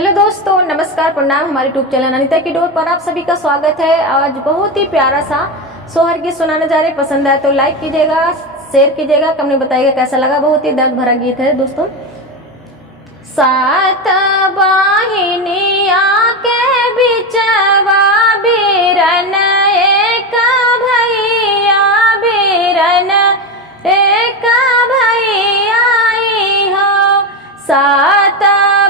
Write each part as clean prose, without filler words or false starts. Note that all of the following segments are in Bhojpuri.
हेलो दोस्तों, नमस्कार, प्रणाम। हमारे यूट्यूब चैनल अनीता की डोर पर आप सभी का स्वागत है। आज बहुत ही प्यारा सा सोहर गीत सुनाने जा रहे। पसंद आए तो लाइक कीजिएगा, शेयर कीजिएगा, कमेंट में बताइएगा कैसा लगा। बहुत ही दर्द भरा गीत है दोस्तों। सात बाहिनिया के बिचवा बीरन एक भैया, बीरन एक भैया हो। सात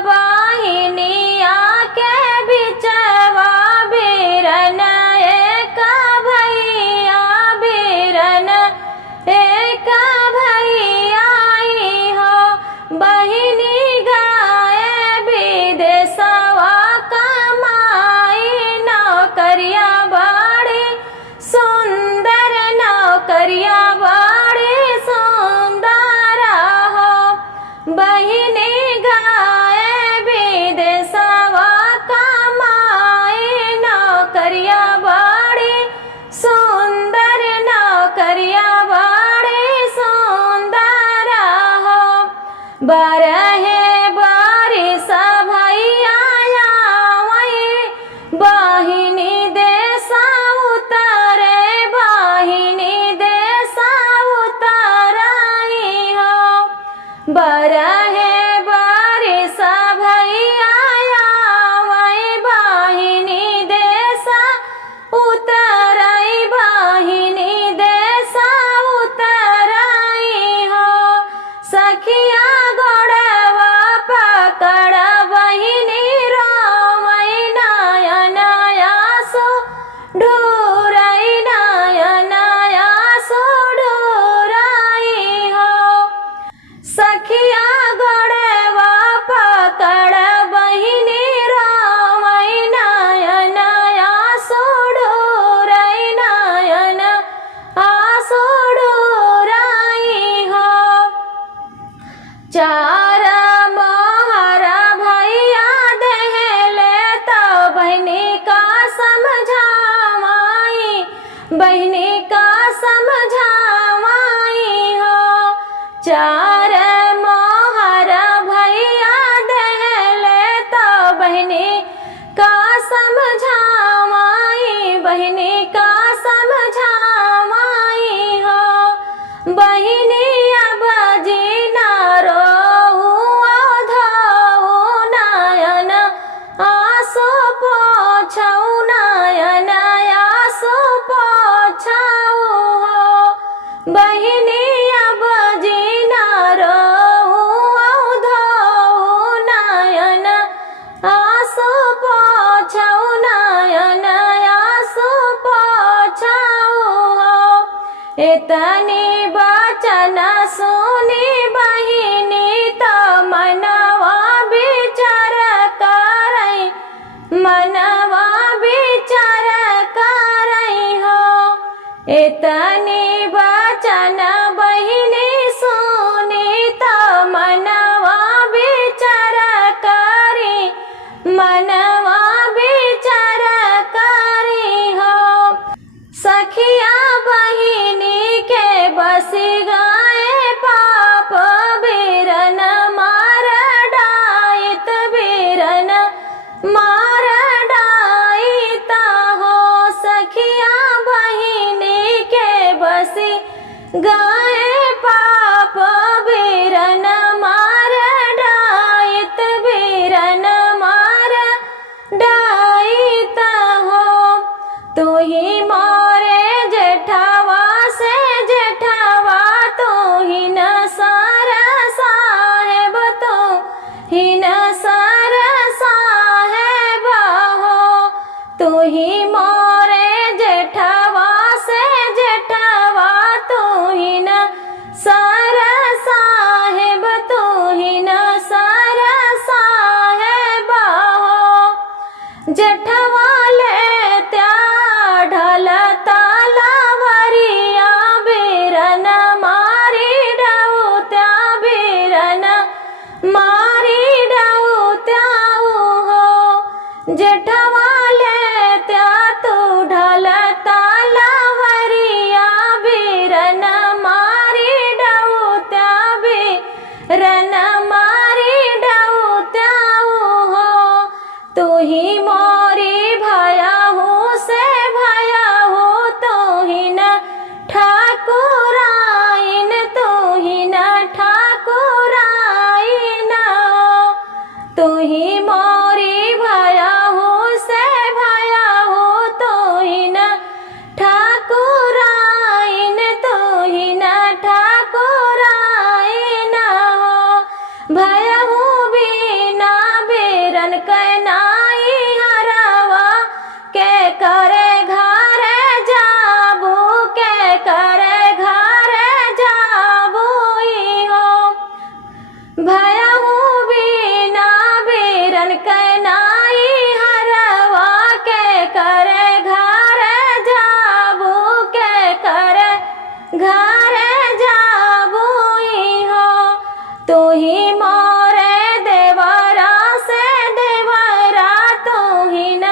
बाहिनिया के बिचवा बीरन एक भैया, बीरन एक भैया हो। बहिनी नौकरिया बड़ी सुंदर हो। बहिनी गाय विदेशवा कमाई, नौकरिया बड़ी सुंदर, नौकरिया बड़ी सुंदर हो। बरहे बारिश भैया बहिनी देसा उतरे, बहिनी देसा उतराई हो। बरहे बारिश भैया बहिनी देसा उतराई, बहिनी देसा उतराई हो। सखिया गोड़वा पकड़ बहिनी रोवई, नयन आंसू ढूरई, नयन आंसू ढूरई हो। सखिया गोड़वा पकड़ बहिनी रोवई, नयन आंसू ढूरई, नयन आंसू ढूरई हो। चार मोहर भैया देहले तो बहिनी का समझावाई, बहिनी का समझावाई हो। चार मोहर भैया देहले तो बहिनी का समझावाई, बहिनी का समझावाई हो। बहिनी अब जीना आंसू पोछऊ, नयन आंसू पोछऊ हो। बहिनी अब जीना धोऊ, नयन आंसू पोछऊ, नयन आंसू पोछऊ हो। इतनी वचन सुनी बहिनी तो मनवा विचार करई, मनवा विचार करई हो। इतनी वचन बहिनी सुनी तो मनवा विचार करी, मनवा विचार करी हो। सखिया बहिनी के बसी गाए पाप, बीरन मार डाइत, बीरन मार डाइत हो। सखिया बहिनी के बसी गाए पाप, बीरन मार डाइत, बीरन मार डाइत हो। तू ही मोरे जेठवा से जेठवा, तू ही न सार साहेब, तू ही न सार साहेब हो। तू ही मोरे जेठवा से जेठवा, तू ही न सार साहेब, तू ही न सार साहेब हो। जेठवा ले त्या ढल तालावरिया, बीरन मारी डऊ त्या, बीरन मारी डऊ त्या हो। जेठवा ले त्या तू ढल तालावरिया, बीरन मारी डऊ त्या, बीरन मारी डऊ त्या हो। ही मोरी भयहु से भयहु, तू ही न ठाकुराइन, तू ही न ठाकुराइन हो। तू ही मोरी भयहु से भयहु, तू ही न ठाकुराइन, तू ही न ठाकुराइन हो। भयहु बिना बेरन कनाई हरवा, के करे घरे जाबू, के करे घरे जाबू हो। भयहु बिना बेरन कनाई हरवा, के करे घरे जाबू, के करे घरे जाबू हो। तू ही मोरे देवरा से देवरा, तू ही न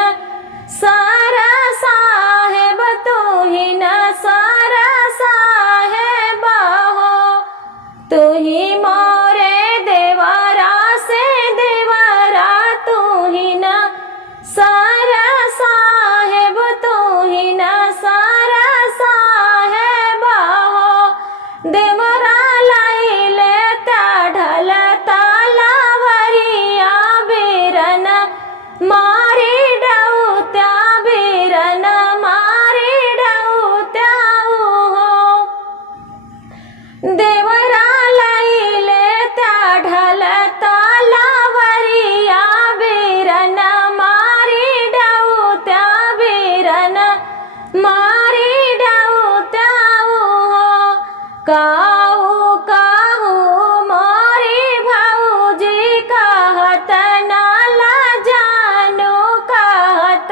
सारा साहेब, तू ही न सारा साहेब हो। तू ही मोरे देवरा से देवरा, तू ही न सारा साहेब, तू ही न सारा साहेब हो। देवरा लाइले ढल तालावरिया, बीरन मारी डउत्या, बीरन मारी डउत्या हो। देवरा लाइले ढल तालावरिया, बीरन मारी डउत्या, बीरन मारी डउत्या हो। काहू काहू मोरी भौजी कहत, नाला जानू कहत,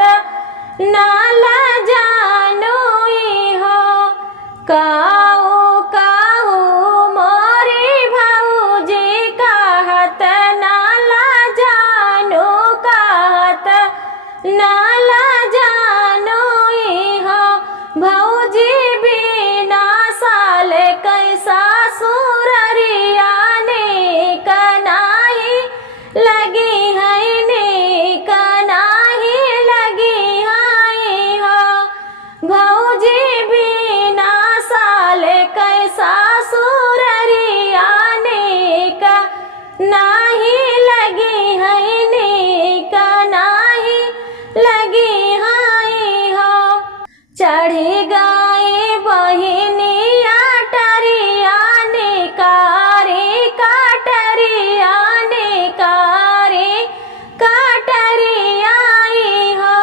नाला जानू हो। काहू काहू मोरी भौजी कहत, नाला जानू कहत, नाला जानू हो। भौजी बिना साल कैसा सुररिया, नीक नाही लगी है, नीक नाही लगी है हो। भौजी बिना साल कैसा सुररिया, नीक नाही लगी है, नीक नाही लगी है हो। चढ़ी गई बहिनिया टरिया, निकारी काटरिया, निकारी काटरिया हो।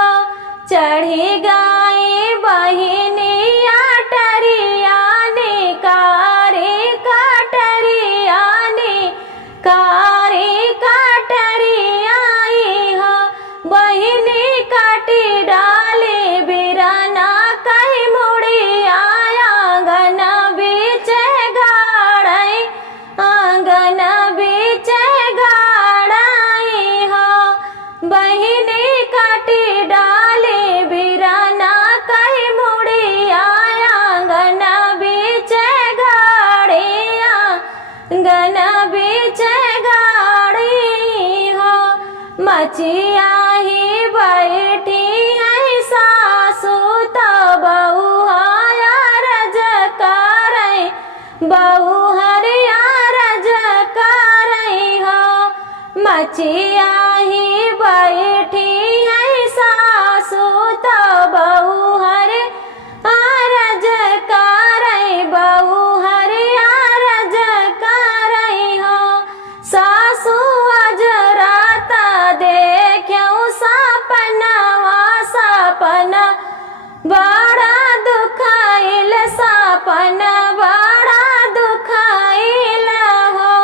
चढ़ी गई बहिनिया टरिया, निकारी काटरिया, निकारी काटरिया हो। बहिनी काटी डाली बिरना कई मुड़िया, आंगन बीचे गाड़ई, आंगन बीचे गाड़ई हो। बहिनी काटी डाली बिरना कई मुड़िया, आंगन बीचे गाड़ी, आंगन बीचे गाड़ी हो। मचिया ही बैठी है सासू, तो बहू आया रज करई, बहू हरिया रज करई हो। मचिया ही बैठी है सासू, तो बहू हरे रज करई, बहू हरिया रज करई हो। सासू आज रात देख्यौ सपनवा, सपना बड़ा दुखाइल, सपना बड़ा दुखाइल हो।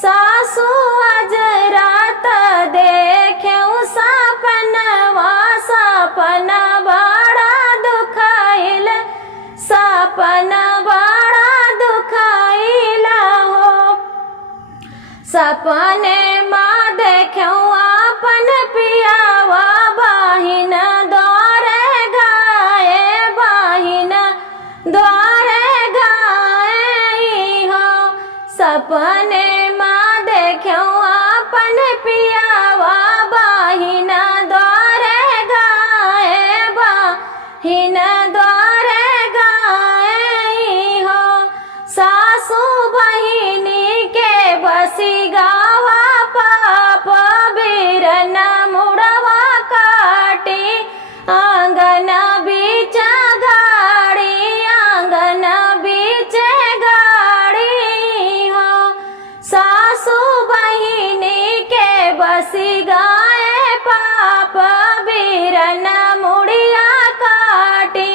सासू आज रात देख्यौ सपनवा, सपना बड़ा दुखाइल, सपना बड़ा दुखाइल हो। सपने माँ देख्यौ अपन पियावा, बहिन द्वारे गाए, बहिन द्वारे गाए हो। सपने माँ देख्यौ अपन पियावा, बहिन बसी गाए पाप बीरन मुड़िया काटी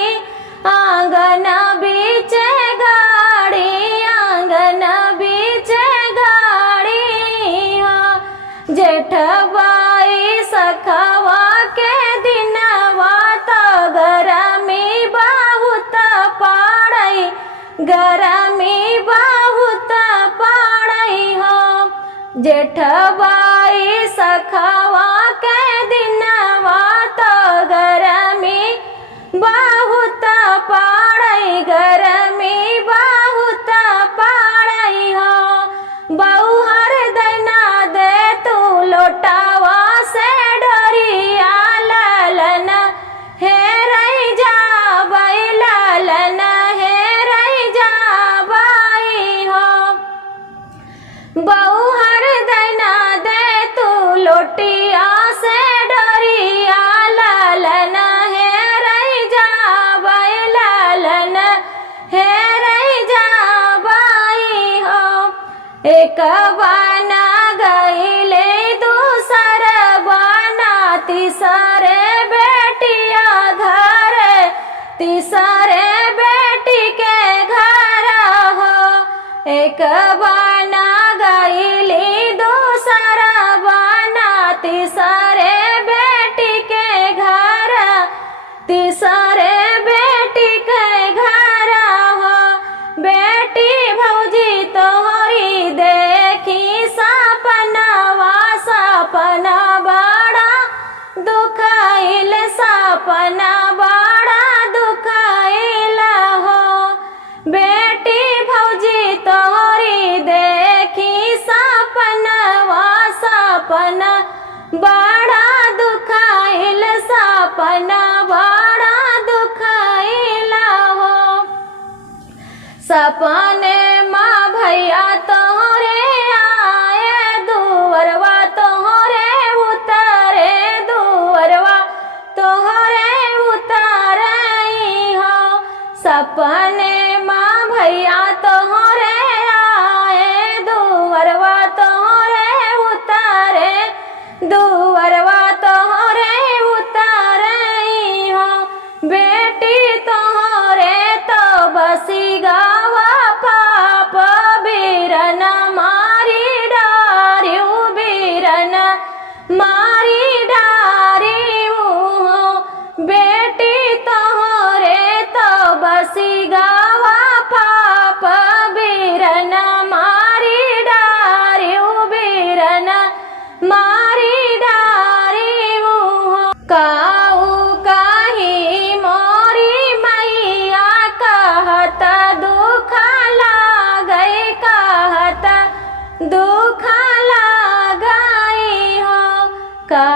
आंगन बीचे गाड़ी आंगन बीचे गाड़ी हाँ जेठबाई सखवा के दिनवा तो गरमी बहुत पाड़ई गरमी बहुत पाड़ई हो जेठबाई सखवा के दिनवा तो गरमी बहुत पाड़ई गरमी बहुत पाड़ई हो बहुहर दैना दे तू लोटावा से डरिया ललन हे रही जा बाई ललन हे रही जा बाई हो बहुहर दैना दे तू लोटिया से डरिया ललन हे रही जा बाई ललन हे रही जा बाई हो एक बाना गईले दूसर बाना तीसरे बेटिया घर तीसरे बेटी के घर हो एक बाना गईली दूसर बाना तीसरे बेटी के घर तीसरे बेटी के घर हो बेटी भौजी तोहरी देखी सपनवा सपना बड़ा दुखाइल सपना बड़ा दुखाइल हो बेटी भौजी तोहरी देखी सपनवा सपना बड़ा दुखाइल सपना बड़ा दुखाइल हो सपने माँ भैया तोहरे आए दुवरवा तोहरे उतरे दुवरवा तोहरे उतरई हो सपने माँ भैया तोहरे आए दुवरवा तोहरे उतरे दुवरवा तोहरे उतरई हो बेटी तोहरे तो बसी गावा पाप बीरन मारी डारियू बीरन मारी डारियू हो बेटी तोहरे तो बसी गावा पाप बीरन मारी डारियू बीरन मारी डारियू हो काऊ काही मोरी मैया कहत दुख लागई कहत दुख लागई हो का